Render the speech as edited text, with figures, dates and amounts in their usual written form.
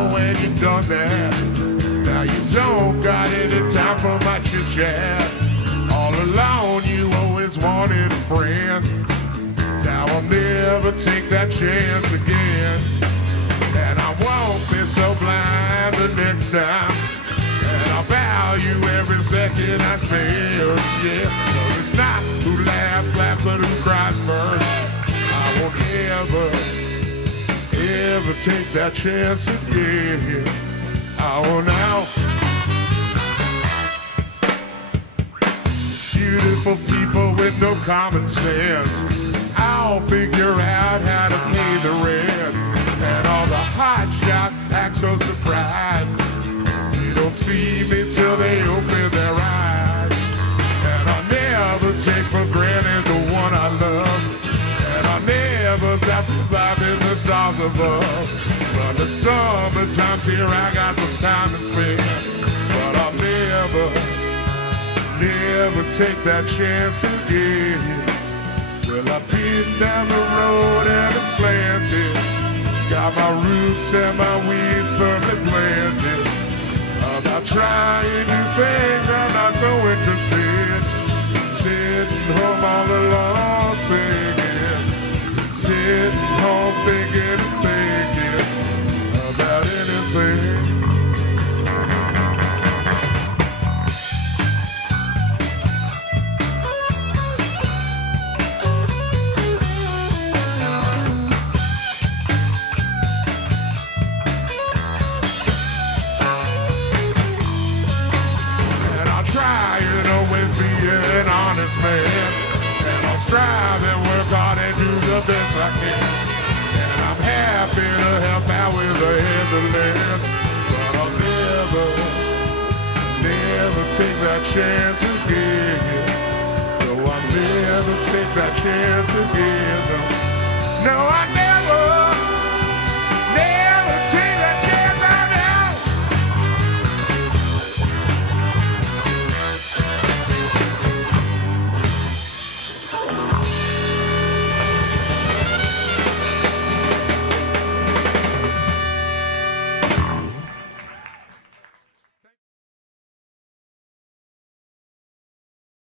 know when you've done that. Now you don't got any time for my chit-chat. All alone you always wanted a friend. Now I'll never take that chance again. And I won't be so blind the next time. And I'll value every second I spend. Yeah, 'cause it's not who laughs, but who cries first. I won't ever take that chance again. Oh, now beautiful people with no common sense. I'll figure out how to pay the rent. And all the hot shot act so surprised. You don't see me till they open their eyes. And I'll never take for granted the one I love. And I'll never doubt the vibe in the stars above. But the summertime's here, I got some time to spend. But I'll never take that chance again. Well, I've been down the road and it's slanted. Got my roots and my weeds firmly planted. About trying new things, I'm not so interested. Sitting home all alone thinking. Sitting home thinking and thinking about anything. Man. And I'll strive and work hard and do the best I can. And I'm happy to help out with the hinterland. But I'll never take that chance again. No, I'll never take that chance again. No, I never.